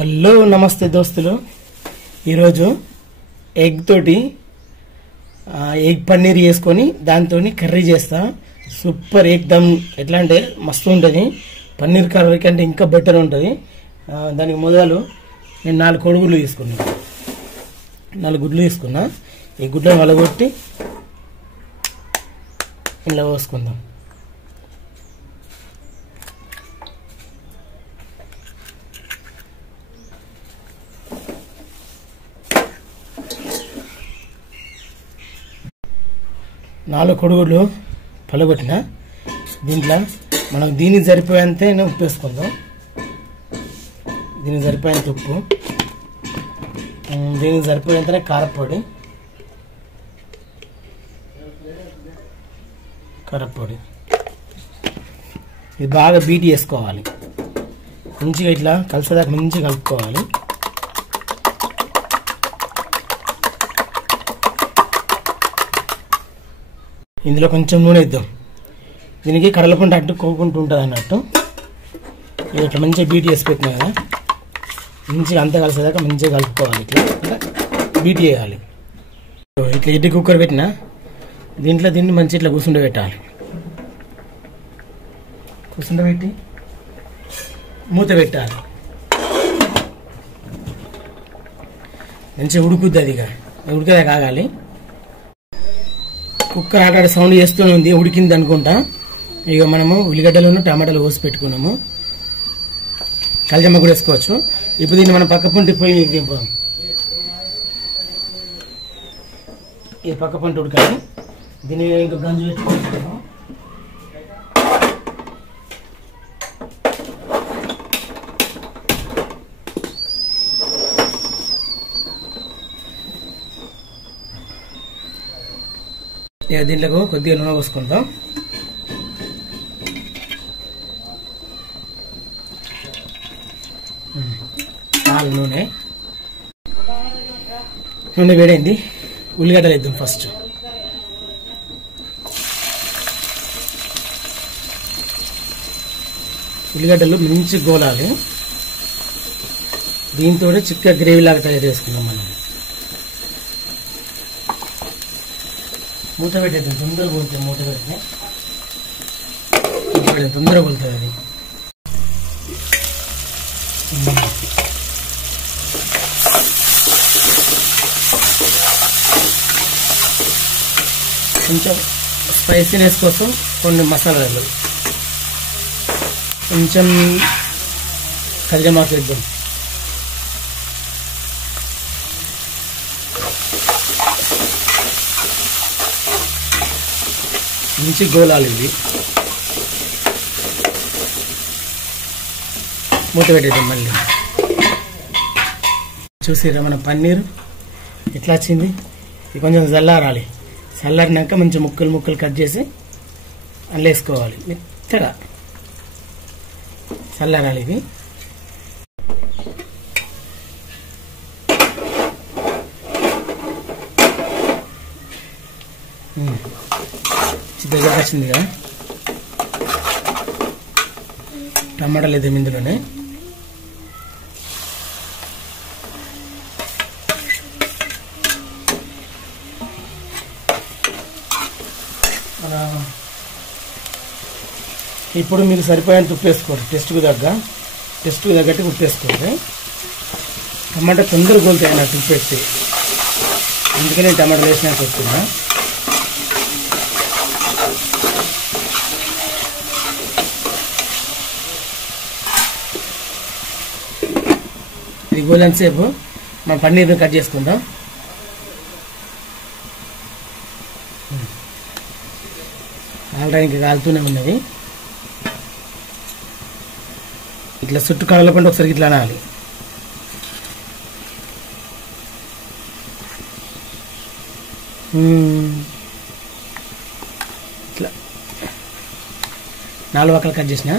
Hello నమస్తే దోస్తులు, ఈరోజు ఎగ్ తోటి ఎగ్ పన్నీర్ చేసుకొని దాంతో కర్రీ చేస్తా. సూపర్ ఎగ్దమ్. ఎట్లా అంటే మస్తు ఉంటుంది. పన్నీర్ కర్రీ కంటే ఇంకా బెటర్ ఉంటుంది. దానికి మొదలు నేను 4 కోడిగుడ్లు తీసుకున్నాను. 4 గుడ్లు తీసుకున్నా. ఈ గుడ్లను వలగొట్టి ఇలా పోసుకుందాం. నాలుగు కొడుగులు పలగొట్టిన దీంట్లో మనకు దీనికి సరిపోయేంత ఉప్పు వేసుకుందాం. దీనికి సరిపోయేంత ఉప్పు, దీనికి సరిపోయేంతనే కారపొడి. ఇది బాగా బీట్ చేసుకోవాలి. మంచిగా ఇట్లా కలిసేదాకా మంచిగా కలుపుకోవాలి. ఇందులో కొంచెం నూనె వేద్దాం. దీనికి కడలకుండా అడ్డుకోకుండా ఉంటుంది అన్నట్టు. ఇది ఇట్లా మంచిగా బీట్ చేసి పెట్టినా కదా, మంచిగా అంతా కలిసేదాకా మంచిగా కలుపుకోవాలి. ఇట్లా బీట్ చేయాలి. ఇట్లా ఇడ్లీ కుక్కర్ పెట్టినా దీన్ని మంచి ఇట్లా కూర్చుండబెట్టాలి. కూర్చుండబెట్టి మూత పెట్టాలి. మంచిగా ఉడుకుద్ది. అది ఉడికేదా కాగాలి. కుక్కర్ ఆట సౌండ్ చేస్తూనే ఉంది. ఉడికింది అనుకుంటా. ఇక మనము ఉల్లిగడ్డలను టమాటాలు కోసి పెట్టుకున్నాము. కల్జమ్మ కూడా వేసుకోవచ్చు. ఇప్పుడు దీన్ని మనం పక్క పంటి పోయి దింపాం. ఇది పక్క పంట ఉడకాలి. దీన్ని ఇంకా గంజు పెట్టుకుంటాము. దీంట్లో కొద్దిగా నూనె పోసుకుందాం. చాలు నూనె వేడైంది. ఉల్లిగడ్డలు వేద్దాం. ఫస్ట్ ఉల్లిగడ్డలు మంచి గోలాలి. దీంతో చిక్క గ్రేవీ లాగా తయారు చేసుకుందాం. మనం మూత పెట్టేద్దాం. తొందరగా పోతుంది. మూత పెడితే తొందరగా పోతుంది. అది కొంచెం స్పైసీనెస్ కోసం కొన్ని మసాలాలు, కొంచెం కల్జమాకు వేద్దాం. మంచి గోలాలి. ఇది మూత పెట్టేద్దాం. మళ్ళీ చూసిరా మన పన్నీర్ ఎట్లా వచ్చింది. ఇది కొంచెం చల్లారాలి. చల్లారినాక మంచి ముక్కలు కట్ చేసి అందులో వేసుకోవాలి. మెత్తగా చల్లారాలి. ఇది దగ్గర వచ్చింది కదా. టమాటాలు వేద్దాం ఇందులోనే. ఇప్పుడు మీరు సరిపోయేంత ఉప్పు వేసుకోండి. టెస్ట్కు తగ్గట్టు ఉప్పు వేసుకోండి. టమాటా తొందరగా గోలుతాయి నాకు ఉప్పు వేస్తే. అందుకనే టమాటాలు వేసినాక వస్తున్నా. ఇది గోలంతసేపు మనం పన్నీర్ని కట్ చేసుకుందాం. ఆల్రెడీ ఇంకా కాలుతూనే ఉన్నది. ఇట్లా చుట్టూ కడలకుండా ఒకసారి ఇట్లా అనాలి. ఇట్లా 4 వక్కలు కట్ చేసిన.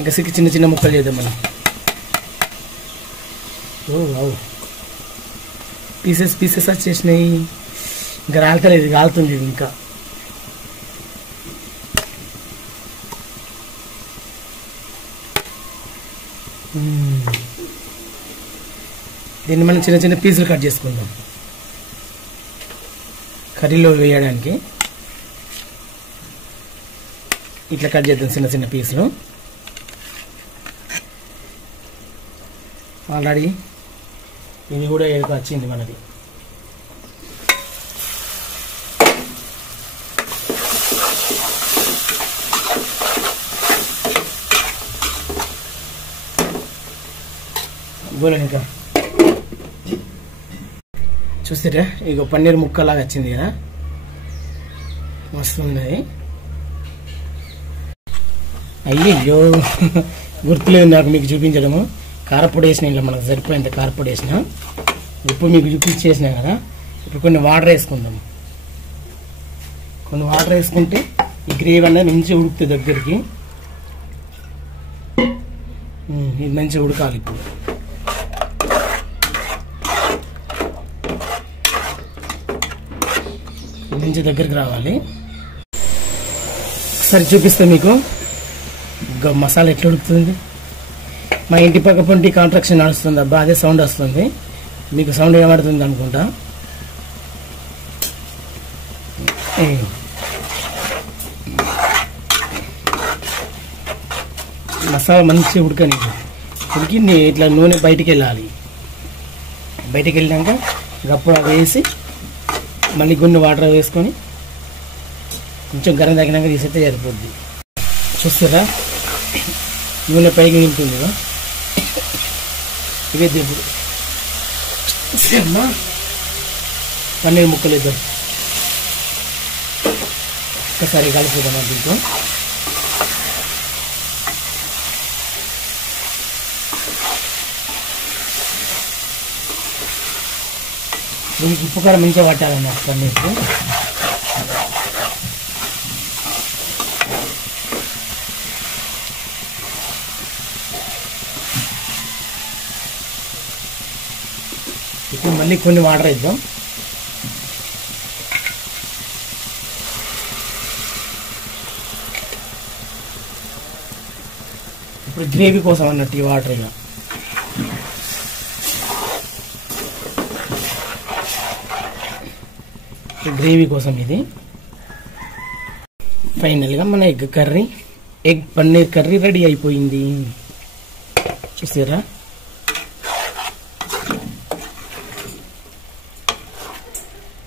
ఇంకా చిన్న చిన్న ముక్కలు చేద్దాం మనం. పీసెస్ వచ్చేసినాయి. ఇంకా రాలతలేదు. కాలుతుంది ఇది ఇంకా. దీన్ని మనం చిన్న చిన్న పీసులు కట్ చేసుకుందాం కర్రీలో వేయడానికి. ఇట్లా కట్ చేద్దాం చిన్న చిన్న పీసులు. ఆల్రెడీ ఇది కూడా ఏడుకు వచ్చింది మనది. గోలని ఇంకా చూస్తారా, ఇక పన్నీర్ ముక్కలాగా వచ్చింది కదా, మస్తు ఉన్నది. అయ్యో గుర్తులేదు నాకు మీకు చూపించడము. కారపొడి వేసిన ఇలా మనకు సరిపోయింది కారపొడి వేసిన. ఇప్పుడు మీకు చూపించేసినా కదా, ఇప్పుడు కొన్ని వాటర్ వేసుకుందాం. కొన్ని వాటర్ వేసుకుంటే ఈ గ్రేవీ అనేది మంచిగా ఉడుకుతుంది దగ్గరికి. ఇది మంచిగా ఉడకాలి. ఇప్పుడు మంచి దగ్గరికి రావాలి. ఒకసారి చూపిస్తే మీకు మసాలా ఎట్లా ఉడుకుతుంది. మా ఇంటి పక్క పొంటి కాంట్రాక్షన్ నడుస్తుంది అబ్బా, అదే సౌండ్ వస్తుంది. మీకు సౌండ్ ఏమడుతుంది అనుకుంటా. మసాలా మంచిగా ఉడికి ఇట్లా నూనె బయటికి వెళ్ళాలి. బయటికి వెళ్ళాక గప్పుడు వేసి మళ్ళీ కొన్ని వాటర్ వేసుకొని కొంచెం గరం తగినాక తీసేస్తే సరిపోద్ది. చూస్తారా నూనె పైకి నింపుతుంది. ఇవే ఇప్పుడు పన్నీర్ ముక్కలు ఇద్దాం. ఒక్కసారి కలుపుదాం. దీంట్లో దీనికి ఉప్పు కారం మంచిగా పట్టాలన్నమాట పన్నీర్కి. ఇప్పుడు మళ్ళీ కొన్ని వాటర్ వేద్దాం. ఇప్పుడు గ్రేవీ కోసం అన్నట్టు ఈ వాటర్ ఇక గ్రేవీ కోసం ఇది. ఫైనల్గా మన ఎగ్ పన్నీర్ కర్రీ రెడీ అయిపోయింది. చూసారా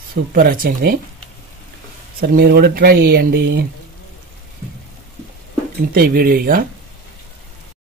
సూపర్ వచ్చింది. సరే మీరు కూడా ట్రై చేయండి. ఇంతే ఈ వీడియో ఇక.